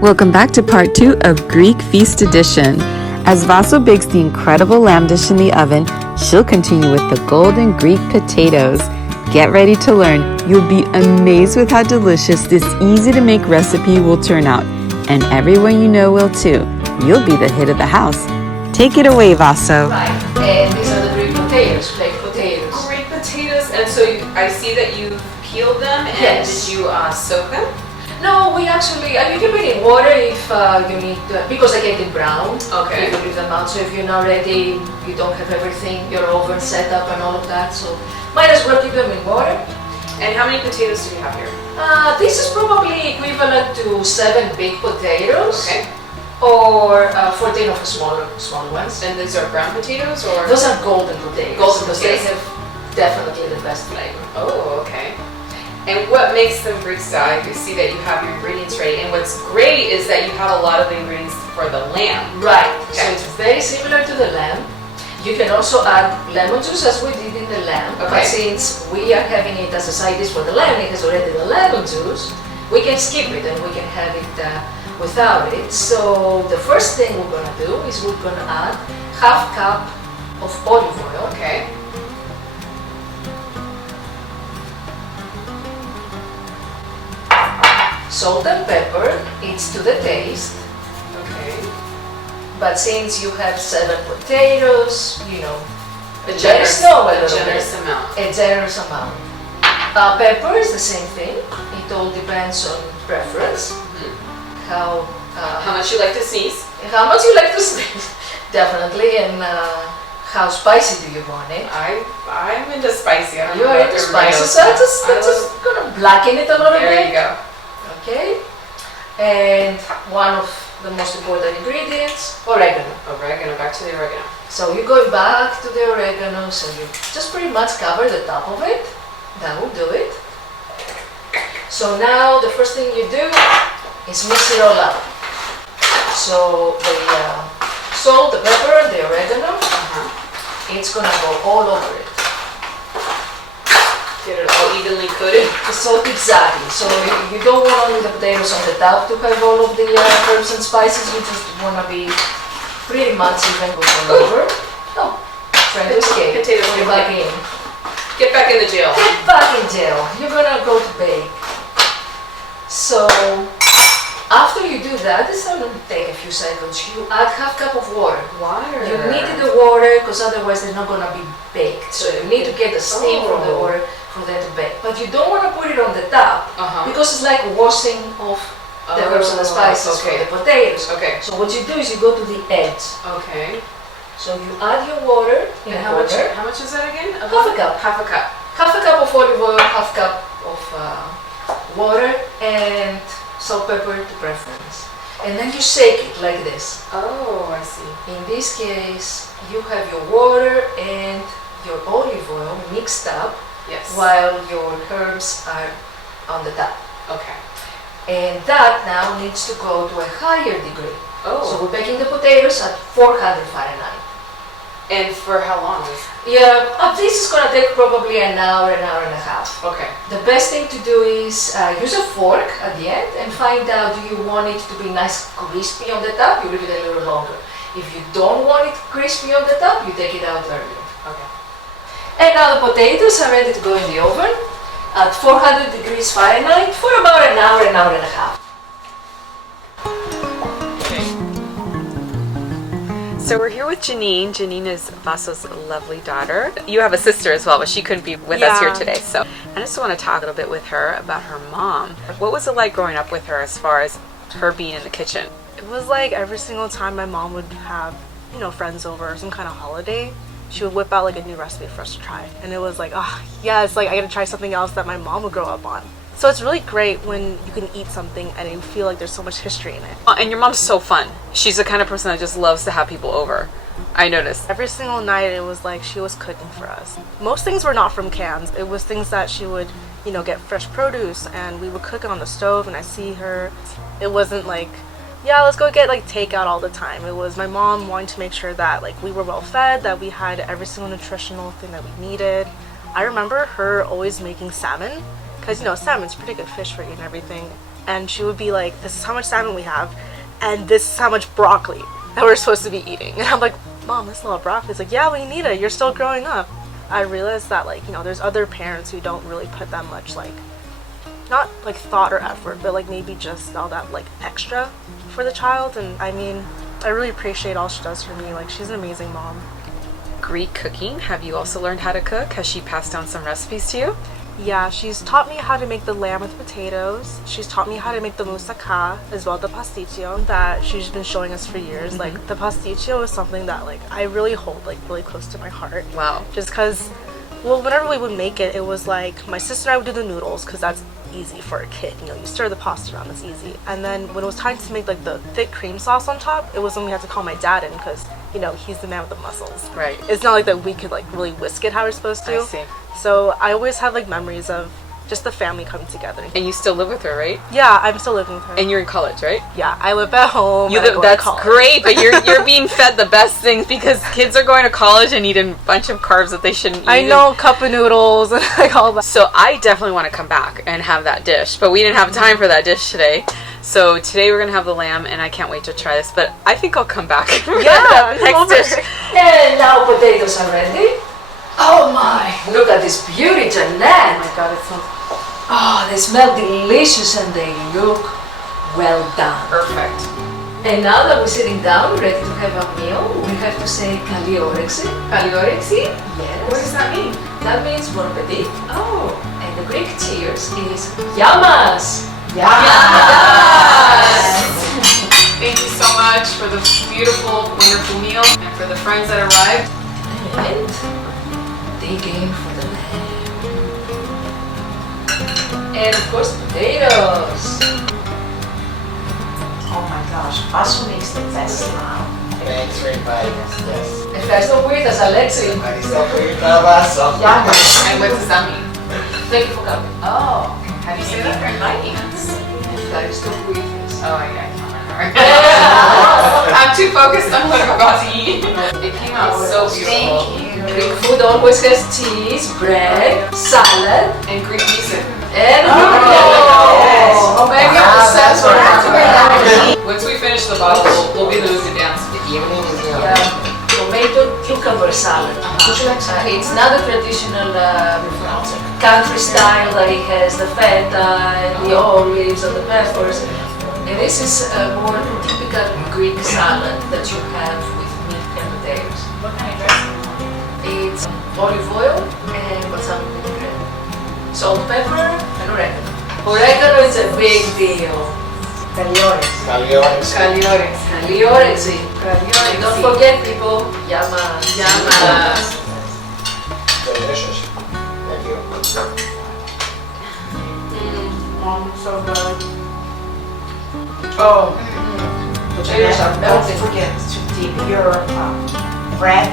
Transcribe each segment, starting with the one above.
Welcome back to part 2 of Greek Feast Edition. As Vaso bakes the incredible lamb dish in the oven, she'll continue with the golden Greek potatoes. Get ready to learn. You'll be amazed with how delicious this easy-to-make recipe will turn out. And everyone you know will too. You'll be the hit of the house. Take it away, Vaso. Right, and these are the Greek potatoes, baked potatoes. Greek potatoes, and so I see that you peeled them, and Yes. did you soak them? No, we actually, you can put in water if you need, because they get brown. Okay. You leave them out, so if you're not ready, you don't have everything, your oven set up and all of that, so might as well keep them in water. And how many potatoes do we have here? This is probably equivalent to 7 big potatoes. Okay. Or 14 of the smaller ones. And these are brown potatoes, or? Those are golden potatoes. Golden because they potatoes. have definitely the best flavor. Oh, okay. And what makes them Greek style? You see that you have your ingredients ready, and what's great is that you have a lot of the ingredients for the lamb. Right. So Okay. it's very similar to the lamb. You can also add lemon juice as we did in the lamb. Okay. But since we are having it as a side dish for the lamb, it has already the lemon juice. We can skip it and we can have it without it. So the first thing we're gonna do is we're gonna add half cup of olive oil. Okay. Salt and pepper, it's to the taste. Okay. But since you have 7 potatoes, you know, A let generous, us know a a little generous bit. amount. A generous amount. Pepper is the same thing. It all depends on preference. How How much you like to sneeze? how much you like to sneeze, definitely, and how spicy do you want it? I'm into spicy. I don't You know are about into everybody spicy, else, so but that's just gonna blacken it a little There bit. you go. Okay. And one of the most important ingredients, oregano. Oregano. Back to the oregano. So you go back to the oregano, so you just pretty much cover the top of it. That will do it. So now the first thing you do is mix it all up. So the salt, the pepper, the oregano, it's gonna go all over it. Get it all evenly coated. So exactly. So you don't want only the potatoes on the top to have all of the herbs and spices. You just wanna be pretty much even go all over. Oh, trying to escape. Potatoes Get get back back. in. Get back in the jail. Get back in jail. You're gonna go to bake. So after you do that, this is gonna take a few seconds. You add half cup of water. Water. You need the water because otherwise they're not gonna be baked. So you need to get the steam from the water for them to bake. But you don't want to put it on the top because it's like washing off the herbs and the spices from the potatoes. Okay. So what you do is you go to the edge. Okay. So you add your water in And how much? water. How much is that again? Half a cup. Half a cup. Half a cup of olive oil, half cup of water, and salt, pepper to preference. And then you shake it like this. Oh, I see. In this case, you have your water and your olive oil mixed up Yes. while your herbs are on the top. Okay. And that now needs to go to a higher degree. Oh. So we're baking the potatoes at 400 Fahrenheit. And for how long? Yeah, this is gonna take probably an hour and a half. Okay. The best thing to do is use a fork at the end and find out, do you want it to be nice crispy on the top? You leave it a little longer. If you don't want it crispy on the top, you take it out earlier. Okay. And now the potatoes are ready to go in the oven at 400 degrees Fahrenheit for about an hour and a half. So we're here with Janine. Janine is Vaso's lovely daughter. You have a sister as well, but she couldn't be with us here today. So I just want to talk a little bit with her about her mom. What was it like growing up with her as far as her being in the kitchen? It was like every single time my mom would have, friends over or some kind of holiday, she would whip out like a new recipe for us to try. And it was like, oh, yes, like I gotta try something else that my mom would grow up on. So it's really great when you can eat something and you feel like there's so much history in it. And your mom's so fun. She's the kind of person that just loves to have people over. I noticed. Every single night it was like she was cooking for us. Most things were not from cans. It was things that she would, get fresh produce and we would cook it on the stove and I see her. It wasn't like, yeah, let's go get like takeout all the time. It was my mom wanting to make sure that like we were well fed, that we had every single nutritional thing that we needed. I remember her always making salmon because salmon's pretty good fish for you and everything. and she would be like, this is how much salmon we have, and this is how much broccoli that we're supposed to be eating. And I'm like, Mom, that's a lot of broccoli. It's like, yeah, we need it. You're still growing up. I realized that, like, you know, there's other parents who don't really put that much, like, not like thought or effort, but like maybe just all that like extra for the child. And I mean, I really appreciate all she does for me. Like, she's an amazing mom. Greek cooking. Have you also learned how to cook? Has she passed down some recipes to you? Yeah, she's taught me how to make the lamb with potatoes. She's taught me how to make the moussaka, as well the pasticcio that she's been showing us for years. Like, the pasticcio is something that like I really hold like really close to my heart. Wow. Just because, well, whenever we would make it, it was like my sister and I would do the noodles because that's easy for a kid. You know, you stir the pasta around, it's easy. And then when it was time to make like the thick cream sauce on top, it was when we had to call my dad in because, you know, he's the man with the muscles. Right. It's not like that we could like really whisk it how we're supposed to. I see. So I always have like memories of just the family coming together. And you still live with her, right? Yeah, I'm still living with her. And you're in college, right? Yeah, I live at home. You and I live, go to that's college. great, but you're being fed the best things because kids are going to college and eating a bunch of carbs that they shouldn't eat. I know, cup of noodles and like all that. So I definitely want to come back and have that dish, but we didn't have time for that dish today. So today we're gonna have the lamb, and I can't wait to try this. But I think I'll come back. For Yeah, the next dish. And now potatoes are ready. Oh my, look at this beauty, Jeanette. Oh my god, it smells Oh, they smell delicious and they look well done. perfect. And now that we're sitting down, ready to have a meal, we have to say Kali orexi. Kaliorexi? Yes. What does that mean? That means bon appetit. Oh. And the Greek cheers is yamas. Thank you so much for the beautiful, wonderful meal and for the friends that arrived. And digging for the lamb. And of course, potatoes. Oh my gosh, Vaso makes the best smile. Thanks for inviting us. Yes. Ευχαριστώ που ήρθες, Αλέξη. Ευχαριστώ που ήρθα, Βάσο. And what does that mean? Thank you for coming. Oh. How do you say that? For inviting us. Ευχαριστώ που ήρθες. Oh, I can't remember. I'm too focused on what I'm about to eat. It came out so beautiful. Greek food always has cheese, bread, salad, And Greek music. and oh, maybe on the sense or Once we finish the bottle, we'll be in the mood to dance. The evening is young. yeah, tomato cucumber salad. It's not a traditional country style that it has the feta and the olives and the peppers. And this is a more typical Greek salad that you have with meat and potatoes. What kind of dressing? It's olive oil and balsamic vinaigrette, salt, pepper, and oregano. Oregano is a big deal. Caliores. Kaliorexi. Kaliorexi. Don't forget, people, yamas. Yamas. Delicious. Thank you. So good. Oh, Potatoes are don't melting. forget to dip your bread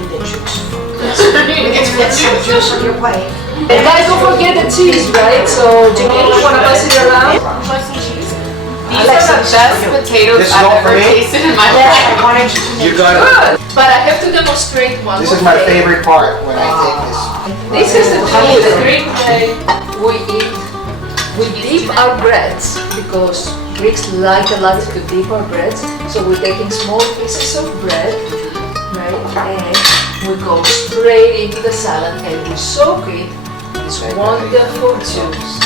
in the juice. Get some juice on your plate. And guys, don't forget the cheese, right? So, Janine, you want to pass it around? These are the best potatoes This is I've all for ever me? tasted in my Yeah, life. I wanted you to You make got it. Good. But I have to demonstrate one This more is my thing. favorite part when I take this. This is the Greek way we dip our breads because Greeks like a lot to dip our breads. So we're taking small pieces of bread, right? And we go straight into the salad and we soak it in this wonderful juice.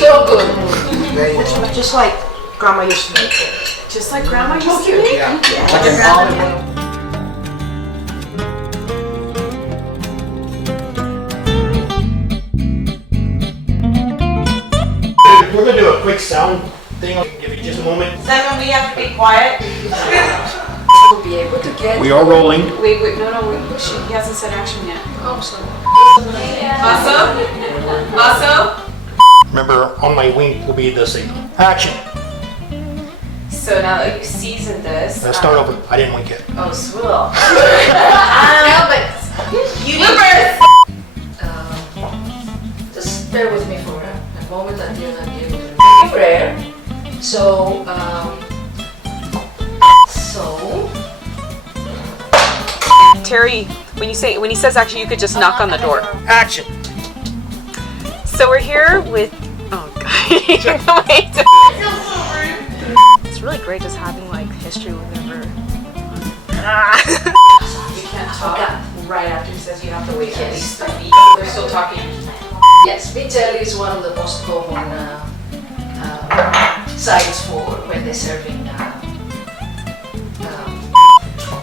So good. Very good. just like Grandma used to make it. Just like Grandma used to make. Yeah. Like an olive oil. We're gonna do a quick sound thing. I'll give you just a moment. Then we have to be quiet. We'll be able to get. We are rolling. Wait, no, he hasn't said action yet. Oh, sorry. Vaso? Vaso? Remember, on my wing will be the signal. Action. So now that you've seasoned this. Let's start over. I didn't wink yet. Oh, swirl. No, but you bloopers! Just bear with me for a moment until I get it rare. So, Terry, when he says action, you could just knock on the door. Action. So we're here with. Oh God! Wait. It's really great just having like history whenever. You can't talk right after he says you have to wait at least 3 feet. They're still talking. Yes, beach jelly is one of the most common sides for when they're serving.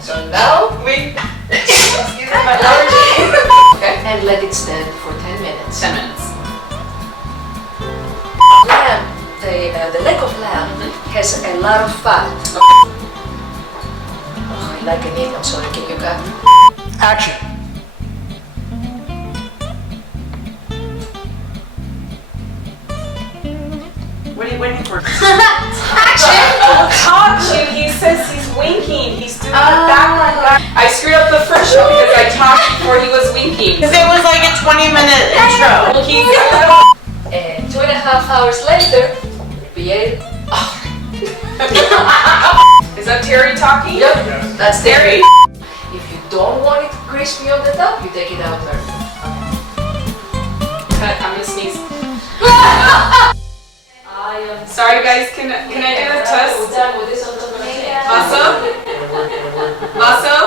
So now, Wait. excuse my allergy. Okay, and let it stand for 10 minutes. 10 minutes. Lamb, the leg of lamb has a lot of fat. Oh, I like it. I'm sorry, can you cut? Action. What are you waiting for? Caught you. He says he's winking. He's doing the background guy. I screwed up the first show because I talked before he was winking. Because it was like a 20-minute intro. Well, he's And 2.5 hours later, be it. Is that Terry talking? Yep, that's Terry. If you don't want it crispy on the top, you take it out later. I'm gonna sneeze. Sorry guys, can I do a test? We're done with this on the Awesome. Awesome.